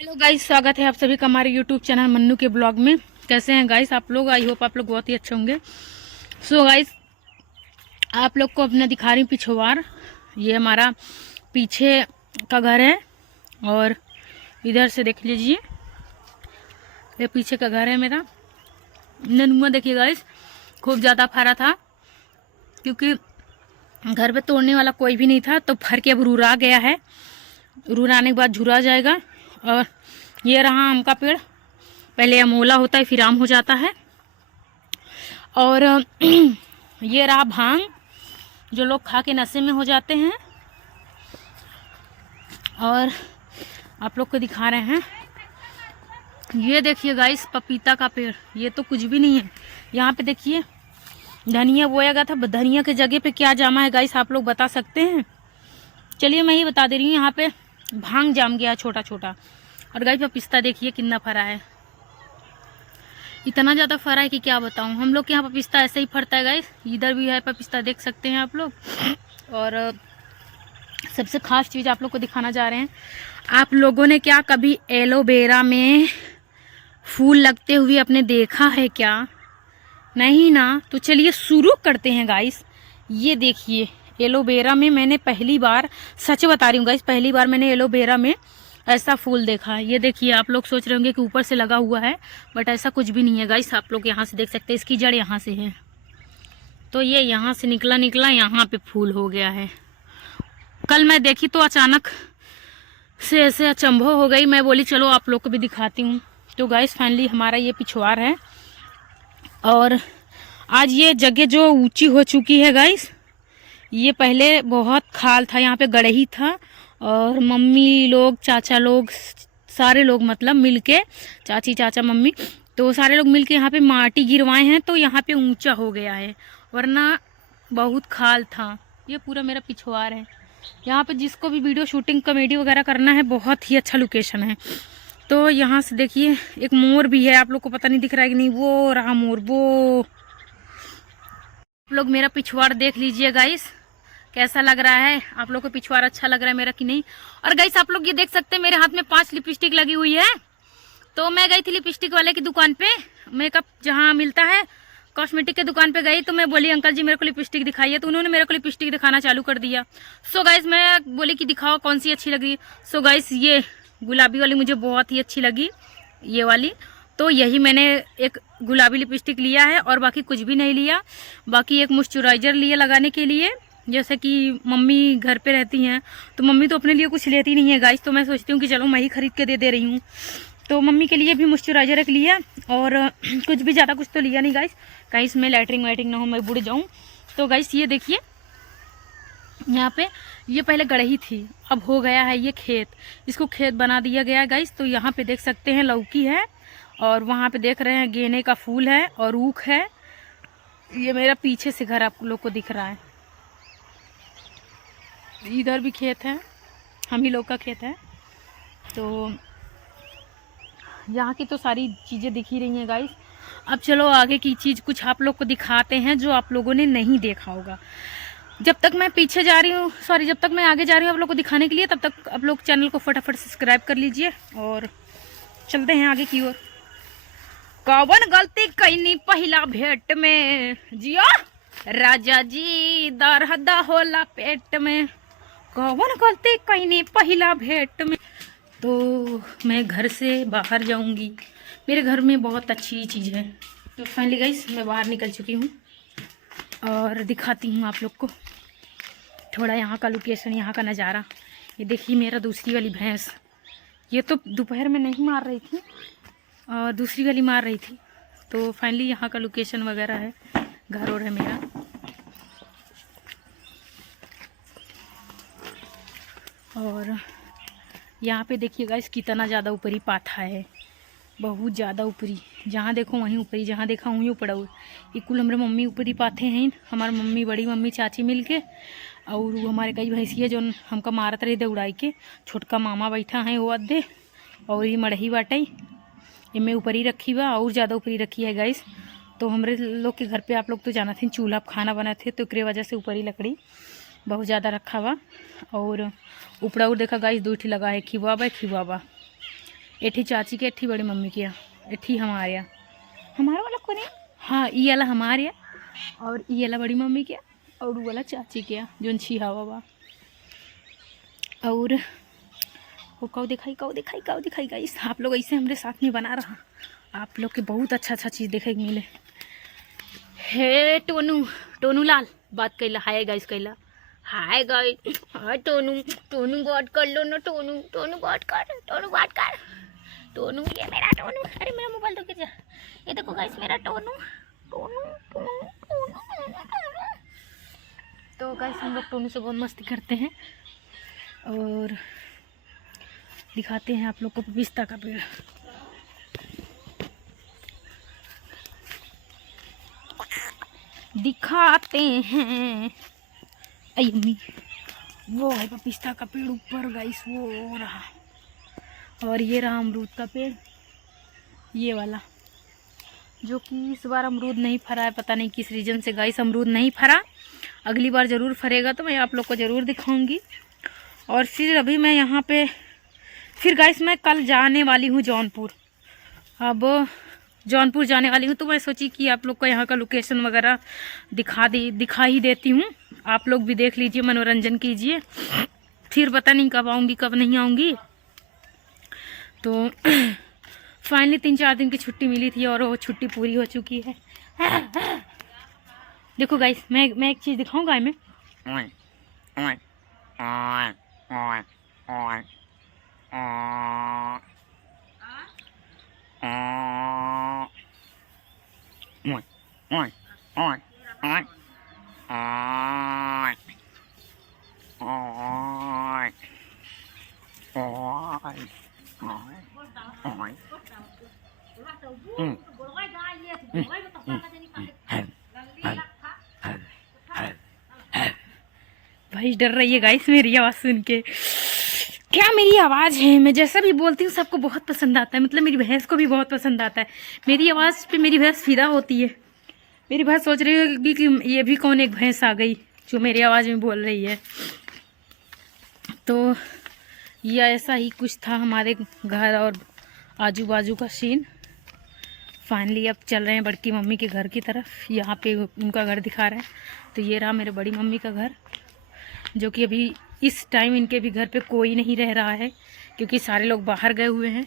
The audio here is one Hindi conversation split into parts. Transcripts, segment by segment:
हेलो गाइस, स्वागत है आप सभी का हमारे यूट्यूब चैनल मन्नू के ब्लॉग में। कैसे हैं गाइस आप लोग? आई होप आप लोग बहुत ही अच्छे होंगे। सो गाइस, आप लोग को अपना दिखा रही हूँ पिछवाड़। ये हमारा पीछे का घर है और इधर से देख लीजिए, ये पीछे का घर है मेरा। ननुआ देखिए गाइस, खूब ज़्यादा फरा था क्योंकि घर पे तोड़ने वाला कोई भी नहीं था, तो फर के अब रुरा गया है। रुराने के बाद झुरा जाएगा। और ये रहा आम का पेड़, पहले अमोला होता है फिर आम हो जाता है। और ये रहा भांग, जो लोग खा के नशे में हो जाते हैं। और आप लोग को दिखा रहे हैं, ये देखिए गाइस पपीता का पेड़, ये तो कुछ भी नहीं है। यहाँ पे देखिए धनिया बोया गया था, धनिया के जगह पे क्या जामा है गाइस, आप लोग बता सकते हैं? चलिए मैं ही बता दे रही हूँ, यहाँ पे भांग जाम गया छोटा छोटा। और गाइस पपिस्ता देखिए कितना फरा है, इतना ज़्यादा फरा है कि क्या बताऊँ। हम लोग के यहाँ पपिस्ता ऐसे ही फरता है गाइस, इधर भी है पपिस्ता, देख सकते हैं आप लोग। और सबसे खास चीज़ आप लोग को दिखाना जा रहे हैं, आप लोगों ने क्या कभी एलोवेरा में फूल लगते हुए अपने देखा है क्या? नहीं ना? तो चलिए शुरू करते हैं गाइस। ये देखिए एलोवेरा में मैंने पहली बार, सच बता रही हूँ गाइस, पहली बार मैंने एलोवेरा में ऐसा फूल देखा है। ये देखिए, आप लोग सोच रहे होंगे कि ऊपर से लगा हुआ है, बट ऐसा कुछ भी नहीं है गाइस। आप लोग यहाँ से देख सकते हैं, इसकी जड़ यहाँ से है, तो ये यहाँ से निकला यहाँ पे फूल हो गया है। कल मैं देखी तो अचानक से ऐसे अचंभव हो गई, मैं बोली चलो आप लोग को भी दिखाती हूँ। तो गाइस फाइनली हमारा ये पिछवाड़ है। और आज ये जगह जो ऊंची हो चुकी है गाइस, ये पहले बहुत खाल था, यहाँ पे गड़ही था। और मम्मी लोग, चाचा लोग, सारे लोग मतलब मिलके, चाची चाचा मम्मी, तो सारे लोग मिलके यहाँ पे माटी गिरवाए हैं, तो यहाँ पे ऊंचा हो गया है, वरना बहुत खाल था। ये पूरा मेरा पिछवाड़ है। यहाँ पे जिसको भी वीडियो शूटिंग कॉमेडी वगैरह करना है, बहुत ही अच्छा लोकेशन है। तो यहाँ से देखिए एक मोर भी है, आप लोग को पता नहीं दिख रहा है कि नहीं, वो रहा मोर। वो आप लोग मेरा पिछवाड़ देख लीजिए गाइस, कैसा लग रहा है? आप लोग को पिछवाड़ अच्छा लग रहा है मेरा कि नहीं? और गाइस आप लोग ये देख सकते हैं, मेरे हाथ में 5 लिपस्टिक लगी हुई है। तो मैं गई थी लिपस्टिक वाले की दुकान पे, मेकअप जहाँ मिलता है, कॉस्मेटिक के दुकान पे गई, तो मैं बोली अंकल जी मेरे को लिपस्टिक दिखाइए, तो उन्होंने मेरे को लिपस्टिक दिखाना चालू कर दिया। सो गाइस मैं बोली कि दिखाओ कौन सी अच्छी लगी। सो गाइस ये गुलाबी वाली मुझे बहुत ही अच्छी लगी, ये वाली। तो यही मैंने एक गुलाबी लिपस्टिक लिया है और बाकी कुछ भी नहीं लिया। बाकी एक मॉइस्चराइजर लिया लगाने के लिए, जैसे कि मम्मी घर पे रहती हैं तो मम्मी तो अपने लिए कुछ लेती नहीं है गाइस, तो मैं सोचती हूँ कि चलो मैं ही खरीद के दे रही हूँ। तो मम्मी के लिए भी मॉइस्चराइजर एक लिया और कुछ भी ज़्यादा कुछ तो लिया नहीं गाइस, कहीं इसमें लैटरिंग वैटरिंग ना हो, मैं बुड़ जाऊँ। तो गाइस ये देखिए, यहाँ पे ये पहले गड़ही थी, अब हो गया है ये खेत, इसको खेत बना दिया गया है गाइस। तो यहाँ पे देख सकते हैं लौकी है, और वहाँ पे देख रहे हैं गेंदे का फूल है और ऊख है। ये मेरा पीछे से घर आप लोग को दिख रहा है, इधर भी खेत है, हम ही लोग का खेत है। तो यहाँ की तो सारी चीज़ें दिख ही रही हैं गाइस। अब चलो आगे की चीज़ कुछ आप लोग को दिखाते हैं जो आप लोगों ने नहीं देखा होगा। जब तक मैं पीछे जा रही हूँ, सॉरी जब तक मैं आगे जा रही हूँ आप लोग को दिखाने के लिए, तब तक आप लोग चैनल को फटाफट सब्सक्राइब कर लीजिए और चलते हैं आगे की ओर। कौन गलती कैनी पहला भेंट में, जिया राजा जी दरहदा होला पेट में, कौन गलती कैनी पहला भेंट में। तो मैं घर से बाहर जाऊंगी, मेरे घर में बहुत अच्छी चीज़ है। तो फाइनली गाइस मैं बाहर निकल चुकी हूँ और दिखाती हूँ आप लोग को थोड़ा यहाँ का लोकेशन, यहाँ का नज़ारा। ये देखिए मेरा दूसरी वाली भैंस, ये तो दोपहर में नहीं मार रही थी और दूसरी वाली मार रही थी। तो फाइनली यहाँ का लोकेशन वगैरह है, घर और है मेरा। और यहाँ पे देखिए गाइस कितना ज़्यादा ऊपरी पाथा है, बहुत ज़्यादा ऊपरी, जहाँ देखो वहीं ऊपरी, जहाँ देखा वहीं ऊपर। ये कुल हमारे मम्मी ऊपरी पाथे हैं, हमारे मम्मी, बड़ी मम्मी, चाची मिल के, और वो हमारे कई भैंसिया जो हमका मारत रही दौड़ाई के, छोटका मामा बैठा है वो अद्धे, और ये मड़ही बाटई ये मैं ऊपर ही रखी हुआ, और ज़्यादा ऊपरी रखी है गाइस। तो हमारे लोग के घर पे आप लोग तो जाना थे चूल्हा पर खाना बनाए थे, तो एक वजह से ऊपरी लकड़ी बहुत ज़्यादा रखा हुआ। और ऊपरा देखा गाइस 2 लगा है, खिवाबा खिवाबा। एठी चाची के, एठी बड़ी मम्मी के, एठी हमारे यहाँ, हमारा वाला कौन है, हाँ ये वाला हमारे यहाँ, और ये वाला बड़ी मम्मी के, और वो वाला चाची के जो छी हवा बा। और वो कौ दिखाई गाइस, आप लोग ऐसे हमारे साथ में बना रहा, आप लोग के बहुत अच्छा चीज़ देखे के मिले। हे टोनू लाल बात कैला, हाय गाइस कैला, हाय गाइस, हाय टोनू बात कर लो ना, टोनू बात कर, टोनू ये मेरा टोनू, अरे मेरा मोबाइल तो गिर जा, ये देखो गाइस मेरा टोनू। तो गाइस हम लोग टोनू से बहुत मस्ती करते हैं और दिखाते हैं आप लोग को पिस्ता का पेड़। दिखाते हैं, अम्मी वो है पिस्ता का पेड़ ऊपर गाइस, वो रहा, और ये रहा अमरूद का पेड़, ये वाला, जो कि इस बार अमरूद नहीं फरा है, पता नहीं किस रीजन से गाइस अमरूद नहीं फरा, अगली बार ज़रूर फरेगा तो मैं आप लोग को ज़रूर दिखाऊंगी। और फिर अभी मैं यहाँ पे फिर गाइस मैं कल जाने वाली हूँ जौनपुर, अब जौनपुर जाने वाली हूँ, तो मैं सोची कि आप लोग को यहाँ का लोकेशन वगैरह दिखा ही देती हूँ, आप लोग भी देख लीजिए, मनोरंजन कीजिए। फिर पता नहीं कब आऊँगी कब नहीं आऊँगी। तो फाइनली 3-4 दिन की छुट्टी मिली थी और वो छुट्टी पूरी हो चुकी है। देखो गाइस मैं एक चीज़ दिखाऊँ गाय में, भाई डर रही है गाइस मेरी आवाज़ सुन के। क्या मेरी आवाज़ है, मैं जैसा भी बोलती हूँ सबको बहुत पसंद आता है, मतलब मेरी भैंस को भी बहुत पसंद आता है मेरी आवाज़ पे, मेरी भैंस फिदा होती है। मेरी भैंस सोच रही होगी कि ये भी कौन एक भैंस आ गई जो मेरी आवाज़ में बोल रही है। तो ये ऐसा ही कुछ था हमारे घर और आजू बाजू का सीन। फाइनली अब चल रहे हैं बड़की मम्मी के घर की तरफ, यहाँ पे उनका घर दिखा रहे हैं। तो ये रहा मेरे बड़ी मम्मी का घर, जो कि अभी इस टाइम इनके भी घर पे कोई नहीं रह रहा है क्योंकि सारे लोग बाहर गए हुए हैं।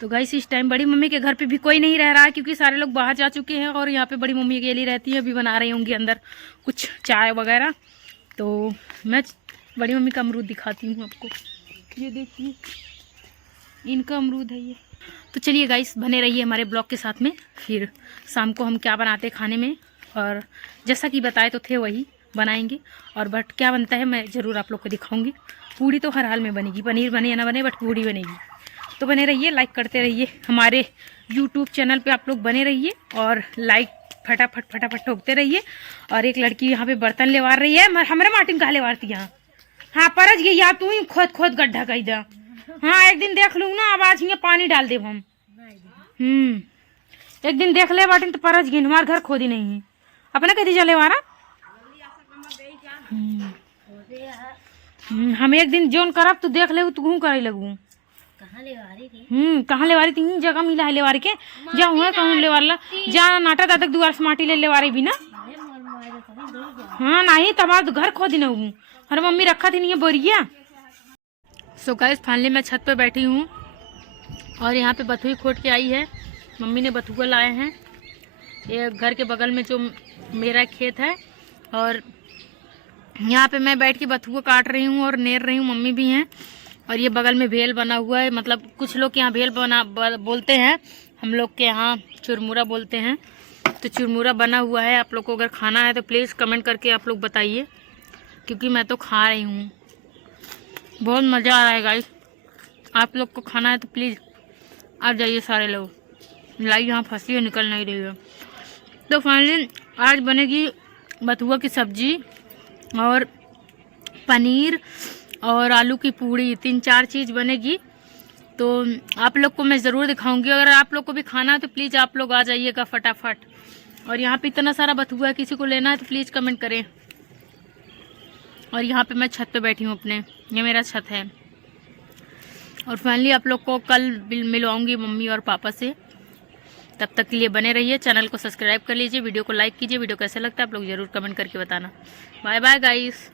तो गाइस इस टाइम बड़ी मम्मी के घर पे भी कोई नहीं रह रहा है क्योंकि सारे लोग बाहर जा चुके हैं और यहाँ पे बड़ी मम्मी अकेली रहती है, अभी बना रही होंगी अंदर कुछ चाय वगैरह। तो मैं बड़ी मम्मी का अमरूद दिखाती हूँ आपको, ये देखिए इनका अमरूद है ये। तो चलिए गाइस बने रहिए हमारे ब्लॉग के साथ में, फिर शाम को हम क्या बनाते हैं खाने में, और जैसा कि बताए तो थे वही बनाएंगे, और बट क्या बनता है मैं ज़रूर आप लोग को दिखाऊंगी। पूड़ी तो हर हाल में बनेगी, पनीर बने या ना बने बट पूड़ी बनेगी। तो बने रहिए, लाइक करते रहिए, हमारे यूट्यूब चैनल पे आप लोग बने रहिए और लाइक फटाफट ठोकते रहिए। और एक लड़की यहाँ पे बर्तन लेवा रही है, हमारे मार्टिन कहाँ लेवारती यहाँ, हाँ परज गई या तू ही खोद गड्ढा कही दा, हाँ एक दिन देख लूँ ना, अब आज पानी डाल देव हम। एक दिन देख ले बाटिन तो परज गई, हमारे घर खोदी नहीं है अपने कदी जले वारा। हम एक दिन जोन करब तो देख ले तू करे लगू, कहाँ लेवारी तीन जगह मिला है लेवारी के, जा हुआ कहूँ लेवारला जा नाटा दादक दुआर से माटी ले लेवारी भी ना, हाँ नहीं तब घर खोदी न हूँ, अरे मम्मी रखा थी नहीं है बोरिया। सो गाइस फाइनली मैं छत पे बैठी हूँ और यहाँ पे बथुई खोट के आई है, मम्मी ने बथुआ लाए हैं। ये घर के बगल में जो मेरा खेत है और यहाँ पे मैं बैठ के बथुआ काट रही हूँ और नेर रही हूँ, मम्मी भी हैं। और ये बगल में भेल बना हुआ है, मतलब कुछ लोग यहाँ भेल बोलते हैं, हम लोग के यहाँ चुरमुरा बोलते हैं। तो चुरमुरा बना हुआ है, आप लोग को अगर खाना है तो प्लीज़ कमेंट करके आप लोग बताइए, क्योंकि मैं तो खा रही हूँ, बहुत मज़ा आ रहा है गाइस। आप लोग को खाना है तो प्लीज़ आ जाइए सारे लोग, लाई यहाँ फंसी है निकल नहीं रही है। तो फाइनली आज बनेगी बथुआ की सब्जी और पनीर और आलू की पूड़ी, 3-4 चीज़ बनेगी। तो आप लोग को मैं ज़रूर दिखाऊंगी, अगर आप लोग को भी खाना है तो प्लीज़ आप लोग आ जाइएगा फटाफट। और यहाँ पे इतना सारा बथुआ है, किसी को लेना है तो प्लीज़ कमेंट करें। और यहाँ पे मैं छत पे बैठी हूँ अपने, ये मेरा छत है। और फाइनली आप लोग को कल मिलवाऊंगी मम्मी और पापा से। तब तक के लिए बने रहिए, चैनल को सब्सक्राइब कर लीजिए, वीडियो को लाइक कीजिए। वीडियो कैसा लगता है आप लोग ज़रूर कमेंट करके बताना। Bye bye guys.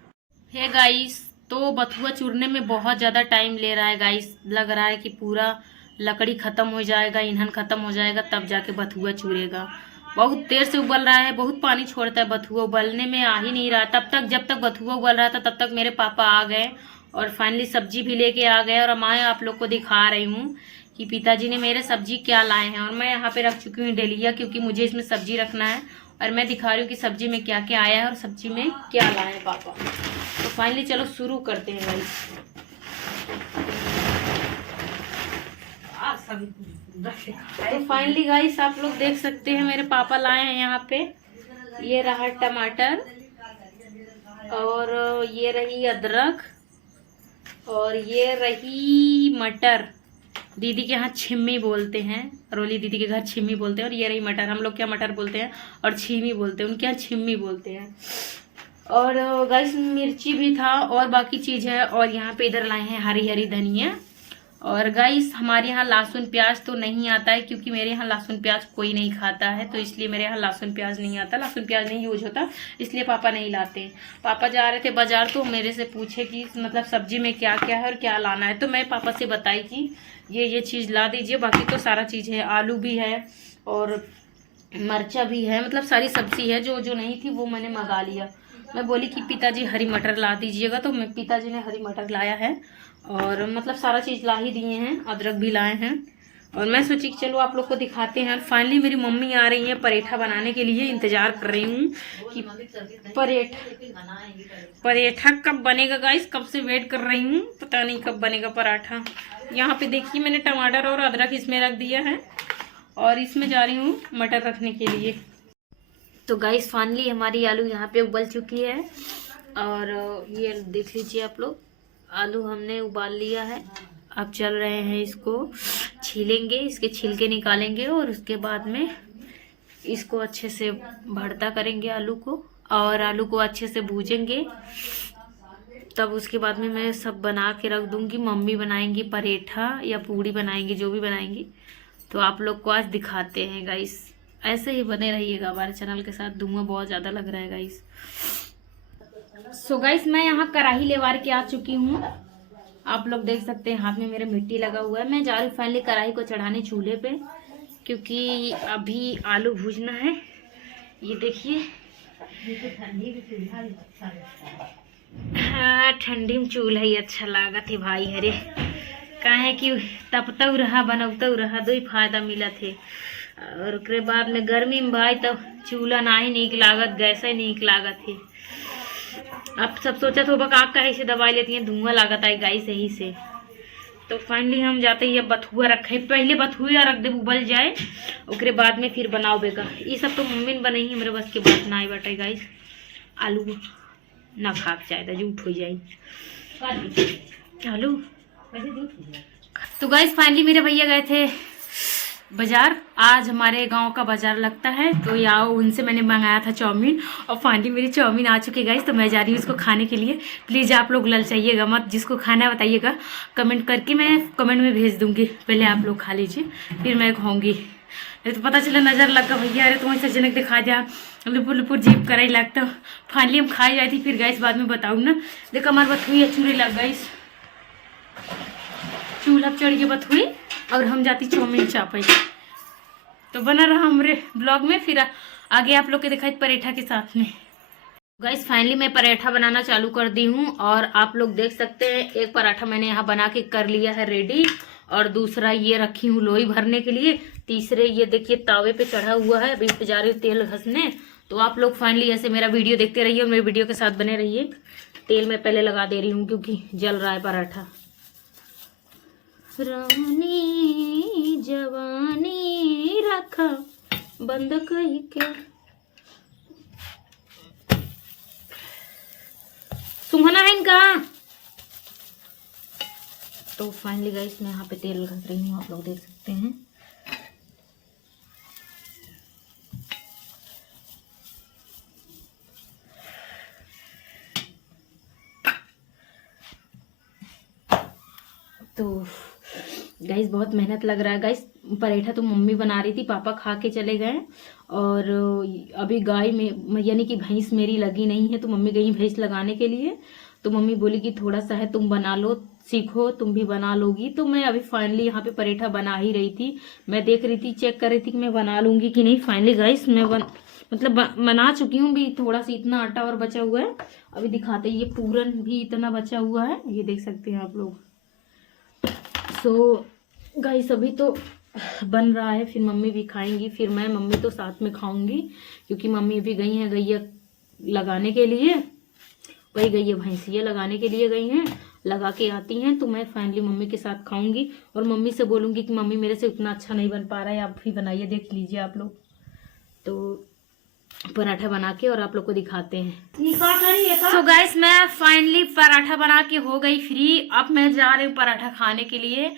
Hey guys, तो बथुआ चूरने में बहुत ज़्यादा टाइम ले रहा है गाइस। लग रहा है कि पूरा लकड़ी ख़त्म हो जाएगा, ईंधन ख़त्म हो जाएगा, तब जाके बथुआ चूरेगा। बहुत देर से उबल रहा है, बहुत पानी छोड़ता है बथुआ, उबलने में आ ही नहीं रहा। तब तक जब तक बथुआ उबल रहा था तब तक मेरे पापा आ गए और फाइनली सब्जी भी लेके आ गए। और मैं आप लोग को दिखा रही हूँ कि पिताजी ने मेरे सब्जी क्या लाए हैं। और मैं यहाँ पे रख चुकी हूँ डेलिया, क्योंकि मुझे इसमें सब्जी रखना है। और मैं दिखा रही हूँ कि सब्जी में क्या क्या आया है और सब्जी में क्या लाए हैं पापा। तो फाइनली चलो शुरू करते हैं गाइस। तो फाइनली गाइस आप लोग देख सकते हैं मेरे पापा लाए हैं यहाँ पे, ये रहा टमाटर और ये रही अदरक और ये रही मटर। दीदी के यहाँ छिम्मी बोलते हैं, रोली दीदी के घर छिम्मी बोलते हैं। और ये रही मटर, हम लोग क्या मटर बोलते हैं और छीमी बोलते हैं, उनके यहाँ छिम्मी बोलते हैं। और गाइस मिर्ची भी था और बाकी चीज़ है। और यहाँ पे इधर लाए हैं हरी हरी धनिया। और गाइस हमारे यहाँ लहसुन प्याज तो नहीं आता है, क्योंकि मेरे यहाँ लहसुन प्याज कोई नहीं खाता है, तो इसलिए मेरे यहाँ लहसुन प्याज नहीं आता, लहसुन प्याज नहीं यूज होता, इसलिए पापा नहीं लाते। पापा जा रहे थे बाजार तो मेरे से पूछे कि मतलब सब्जी में क्या क्या है और क्या लाना है। तो मैं पापा से बताई कि ये चीज़ ला दीजिए, बाकी तो सारा चीज़ है, आलू भी है और मरचा भी है, मतलब सारी सब्जी है। जो जो नहीं थी वो मैंने मंगा लिया। मैं बोली कि पिताजी हरी मटर ला दीजिएगा, तो मैं पिताजी ने हरी मटर लाया है और मतलब सारा चीज़ ला ही दिए हैं, अदरक भी लाए हैं। और मैं सोची कि चलो आप लोग को दिखाते हैं। फाइनली मेरी मम्मी आ रही है परेठा बनाने के लिए, इंतज़ार कर रही हूँ कि परेठा कब बनेगा गाइस, कब से वेट कर रही हूँ, पता नहीं कब बनेगा पराठा। यहाँ पे देखिए मैंने टमाटर और अदरक इसमें रख दिया है और इसमें जा रही हूँ मटर रखने के लिए। तो गाइस फाइनली हमारी आलू यहाँ पे उबल चुकी है और ये देख लीजिए आप लोग, आलू हमने उबाल लिया है। अब चल रहे हैं इसको छीलेंगे, इसके छिलके निकालेंगे और उसके बाद में इसको अच्छे से भरता करेंगे आलू को, और आलू को अच्छे से भूजेंगे। तब उसके बाद में मैं सब बना के रख दूंगी। मम्मी बनाएंगी परेठा या पूड़ी बनाएंगी, जो भी बनाएंगी। तो आप लोग को आज दिखाते हैं गाइस, ऐसे ही बने रहिएगा हमारे चैनल के साथ। धुआं बहुत ज़्यादा लग रहा है गाइस। सो गाइस मैं यहाँ कढ़ाई लेवार के आ चुकी हूँ, आप लोग देख सकते हैं हाथ में मेरे मिट्टी लगा हुआ है। मैं जा रही हूँ फाइनली कढ़ाई को चढ़ाने चूल्हे पे, क्योंकि अभी आलू भूजना है। ये देखिए हाँ, ठंडी में चूल्हा ही अच्छा लागत है भाई। हरे काहे कि तपता रहा बनौता रहा, दो ही फायदा मिला थे। और उसके बाद में गर्मी में भाई तब चूल्हा ना ही नीक लागत, गैस ही नीक लागत है। अब सब सोचा तो आग काहे से दबाई लेती हैं, धुआं लागत आई गाई सही से। तो फाइनली हम जाते ही अब बथुआ रखे, पहले बथुआ रख दे उबल जाए, उसके बाद में फिर बनाओ बेगा। ये सब तो मम्मी ने बनाई है, मेरे बस के बात ना आई बटे गाइस। आलू ना खा के चाहे जूठ हो जाए आलू। तो गाइस फाइनली मेरे भैया गए थे बाजार, आज हमारे गांव का बाजार लगता है, तो यहाँ उनसे मैंने मंगाया था चाउमीन। और फाइनली मेरी चाउमीन आ चुकी है गाइस, तो मैं जा रही हूँ इसको खाने के लिए। प्लीज़ आप लोग ललचाइएगा मत, जिसको खाना है बताइएगा कमेंट करके, मैं कमेंट में भेज दूँगी। पहले आप लोग खा लीजिए फिर मैं खाऊँगी, नहीं तो पता चला नज़र लगा भैया अरे तुम्हें सजनक दिखा दिया, लुपुर लुपुर जीप कराई लगता। फाइनली हम खाई जाती फिर गाइस बाद में बताऊँ ना। देखो हमारे बथुई चूल्हे लग गई, चूल्हा चढ़ गई बथुई और हम जाती चाउमीन चापे। तो बना रहा हमारे ब्लॉग में, फिर आगे आप लोग के दिखाई पराठा के साथ में। गाइस फाइनली मैं पराठा बनाना चालू कर दी हूँ और आप लोग देख सकते हैं एक पराठा मैंने यहाँ बना के कर लिया है रेडी, और दूसरा ये रखी हूँ लोई भरने के लिए। तीसरे ये देखिए तावे पे चढ़ा हुआ है, अभी जा रही हूँ तेल घसने। तो आप लोग फाइनली ऐसे मेरा वीडियो देखते रहिए और मेरे वीडियो के साथ बने रहिए। तेल मैं पहले लगा दे रही हूँ क्योंकि जल रहा है पराठा। रानी जवानी रखा बंद कही के सुहाना है इनका। तो फाइनली गाइस मैं यहाँ पे तेल घस रही हूँ, आप लोग देख सकते हैं। तो गाइस बहुत मेहनत लग रहा है गाइस। पराठा तो मम्मी बना रही थी, पापा खा के चले गए और अभी गाय में यानी कि भैंस मेरी लगी नहीं है, तो मम्मी गई भैंस लगाने के लिए। तो मम्मी बोली कि थोड़ा सा है तुम बना लो, सीखो, तुम भी बना लोगी। तो मैं अभी फाइनली यहाँ पे पराठा बना ही रही थी। मैं देख रही थी, चेक कर रही थी कि मैं बना लूंगी कि नहीं। फाइनली गाइस मैं बना चुकी हूँ भी। थोड़ा सा इतना आटा और बचा हुआ है, अभी दिखाते हैं। ये पूरन भी इतना बचा हुआ है, ये देख सकते हैं आप लोग। सो गाइस अभी तो बन रहा है, फिर मम्मी भी खाएंगी, फिर मैं मम्मी तो साथ में खाऊंगी, क्योंकि मम्मी भी गई हैं गैया लगाने के लिए। वही गैया भैंसिया लगाने के लिए गई हैं, लगा के आती हैं तो मैं फाइनली मम्मी के साथ खाऊंगी। और मम्मी से बोलूंगी कि मम्मी मेरे से उतना अच्छा नहीं बन पा रहा है, आप भी बनाइए, देख लीजिए आप लोग। तो पराठा बना के और आप लोग को दिखाते हैं। तो गाइस मैं फाइनली पराठा बना के हो गई फ्री। अब मैं जा रही हूँ पराठा खाने के लिए।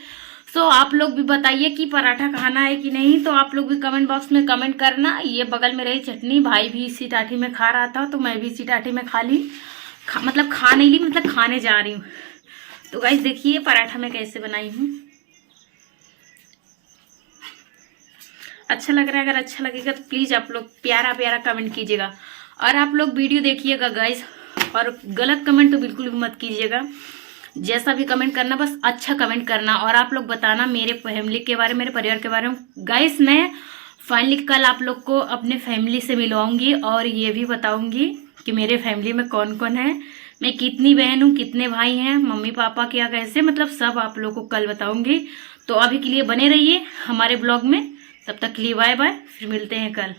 सो आप लोग भी बताइए कि पराठा खाना है कि नहीं। तो आप लोग भी कमेंट बॉक्स में कमेंट करना। ये बगल में रही चटनी, भाई भी इसी टाठी में खा रहा था तो मैं भी इसी टाठी में खा ली। मतलब खा नहीं ली, मतलब खाने जा रही हूँ। तो गाइस देखिए पराठा मैं कैसे बनाई हूँ। अच्छा लग रहा है? अगर अच्छा लगेगा तो प्लीज़ आप लोग प्यारा प्यारा कमेंट कीजिएगा। और आप लोग वीडियो देखिएगा गाइस, और गलत कमेंट तो बिल्कुल भी मत कीजिएगा। जैसा भी कमेंट करना बस अच्छा कमेंट करना। और आप लोग बताना मेरे फैमिली के बारे में, मेरे परिवार के बारे में। गाइस मैं फाइनली कल आप लोग को अपने फैमिली से मिलवाऊंगी और ये भी बताऊंगी कि मेरे फैमिली में कौन कौन है, मैं कितनी बहन हूँ, कितने भाई हैं, मम्मी पापा क्या कैसे, मतलब सब आप लोग को कल बताऊंगी। तो अभी के लिए बने रहिए हमारे ब्लॉग में। तब तक के लिए बाय बाय, फिर मिलते हैं कल।